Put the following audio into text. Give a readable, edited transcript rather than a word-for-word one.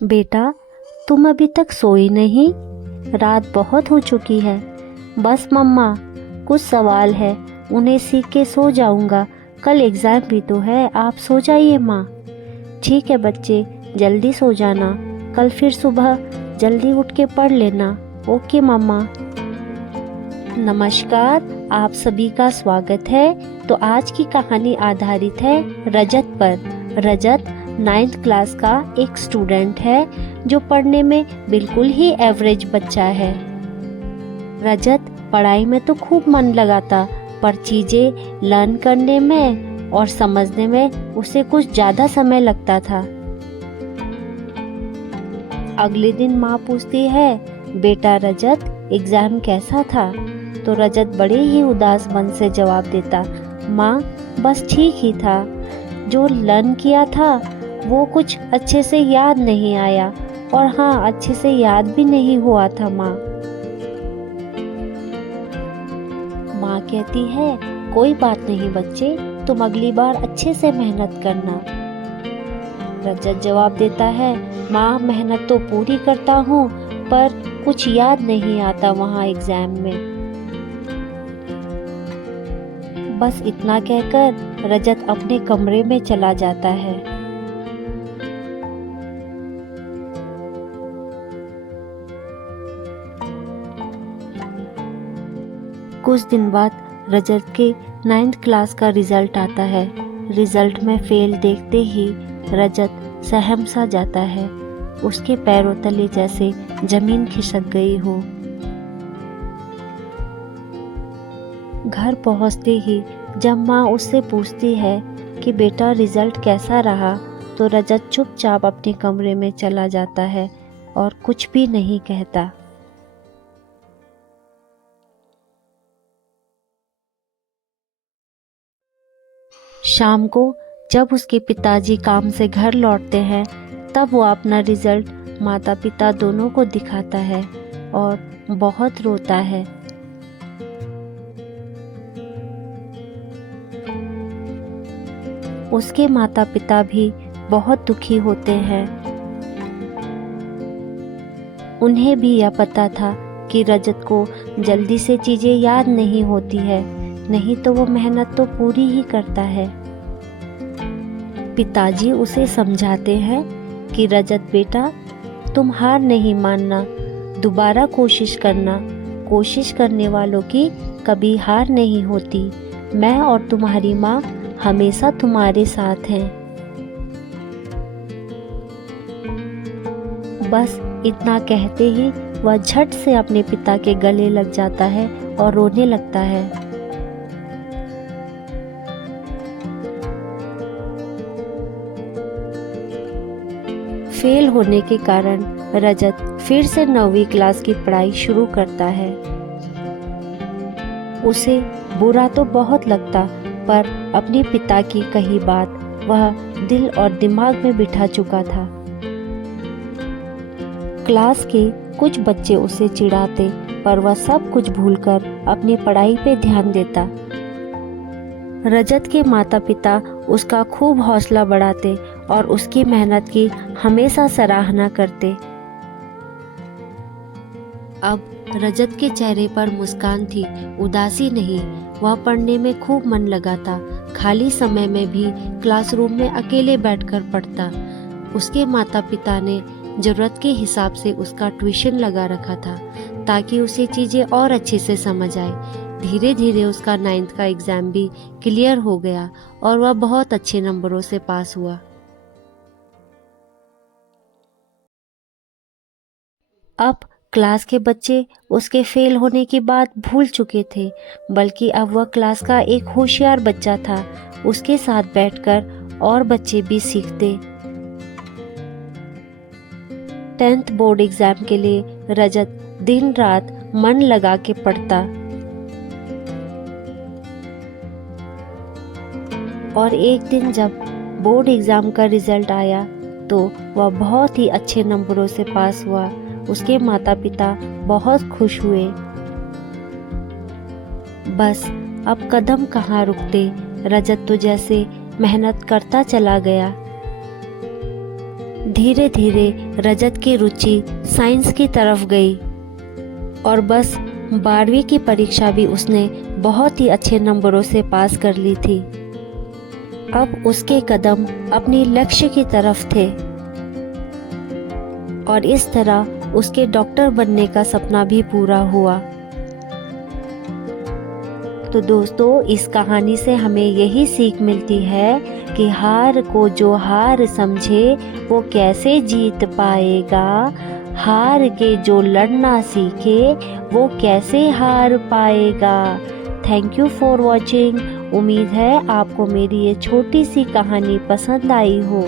बेटा, तुम अभी तक सोई नहीं? रात बहुत हो चुकी है। बस मम्मा, कुछ सवाल है, उन्हें सीख के सो जाऊंगा। कल एग्ज़ाम भी तो है, आप सो जाइए माँ। ठीक है बच्चे, जल्दी सो जाना। कल फिर सुबह जल्दी उठ के पढ़ लेना। ओके मम्मा। नमस्कार, आप सभी का स्वागत है। तो आज की कहानी आधारित है रजत पर। रजत 9th क्लास का एक स्टूडेंट है जो पढ़ने में बिल्कुल ही एवरेज बच्चा है। रजत पढ़ाई में तो खूब मन लगाता, पर चीज़ें लर्न करने में और समझने में उसे कुछ ज़्यादा समय लगता था। अगले दिन माँ पूछती है, बेटा रजत, एग्ज़ाम कैसा था? तो रजत बड़े ही उदास मन से जवाब देता, माँ बस ठीक ही था। जो लर्न किया था वो कुछ अच्छे से याद नहीं आया, और हाँ, अच्छे से याद भी नहीं हुआ था माँ। माँ कहती है, कोई बात नहीं बच्चे, तुम अगली बार अच्छे से मेहनत करना। रजत जवाब देता है, माँ मेहनत तो पूरी करता हूँ, पर कुछ याद नहीं आता वहाँ एग्ज़ाम में। बस इतना कहकर रजत अपने कमरे में चला जाता है। कुछ दिन बाद रजत के 9th क्लास का रिजल्ट आता है। रिजल्ट में फेल देखते ही रजत सहम सा जाता है। उसके पैरों तले जैसे जमीन खिसक गई हो। घर पहुंचते ही जब माँ उससे पूछती है कि बेटा रिजल्ट कैसा रहा, तो रजत चुपचाप अपने कमरे में चला जाता है और कुछ भी नहीं कहता। शाम को जब उसके पिताजी काम से घर लौटते हैं, तब वो अपना रिजल्ट माता पिता दोनों को दिखाता है और बहुत रोता है। उसके माता पिता भी बहुत दुखी होते हैं। उन्हें भी यह पता था कि रजत को जल्दी से चीज़ें याद नहीं होती है, नहीं तो वो मेहनत तो पूरी ही करता है। पिताजी उसे समझाते हैं कि रजत बेटा, तुम हार नहीं मानना, दोबारा कोशिश करना। कोशिश करने वालों की कभी हार नहीं होती। मैं और तुम्हारी माँ हमेशा तुम्हारे साथ हैं। बस इतना कहते ही वह झट से अपने पिता के गले लग जाता है और रोने लगता है। फेल होने के कारण रजत फिर से 9वीं क्लास की पढ़ाई शुरू करता है। उसे बुरा तो बहुत लगता, पर अपने पिता की कही बात वह दिल और दिमाग में बिठा चुका था। क्लास के कुछ बच्चे उसे चिढ़ाते, पर वह सब कुछ भूलकर अपनी पढ़ाई पे ध्यान देता। रजत के माता पिता उसका खूब हौसला बढ़ाते और उसकी मेहनत की हमेशा सराहना करते। अब रजत के चेहरे पर मुस्कान थी, उदासी नहीं। वह पढ़ने में खूब मन लगाता, खाली समय में भी क्लासरूम में अकेले बैठकर पढ़ता। उसके माता पिता ने ज़रूरत के हिसाब से उसका ट्यूशन लगा रखा था, ताकि उसे चीज़ें और अच्छे से समझ आए। धीरे धीरे उसका 9th का एग्ज़ाम भी क्लियर हो गया और वह बहुत अच्छे नंबरों से पास हुआ। अब क्लास के बच्चे उसके फेल होने की बात भूल चुके थे, बल्कि अब वह क्लास का एक होशियार बच्चा था। उसके साथ बैठकर और बच्चे भी सीखते। 10th बोर्ड एग्जाम के लिए रजत दिन रात मन लगा के पढ़ता, और एक दिन जब बोर्ड एग्जाम का रिजल्ट आया तो वह बहुत ही अच्छे नंबरों से पास हुआ। उसके माता पिता बहुत खुश हुए। बस अब कदम कहाँ रुकते, रजत तो जैसे मेहनत करता चला गया। धीरे धीरे रजत की रुचि साइंस की तरफ गई और बस 12वीं की परीक्षा भी उसने बहुत ही अच्छे नंबरों से पास कर ली थी। अब उसके कदम अपनी लक्ष्य की तरफ थे और इस तरह उसके डॉक्टर बनने का सपना भी पूरा हुआ। तो दोस्तों, इस कहानी से हमें यही सीख मिलती है कि हार को जो हार समझे वो कैसे जीत पाएगा, हार के जो लड़ना सीखे वो कैसे हार पाएगा। Thank you for watching. उम्मीद है आपको मेरी ये छोटी सी कहानी पसंद आई हो।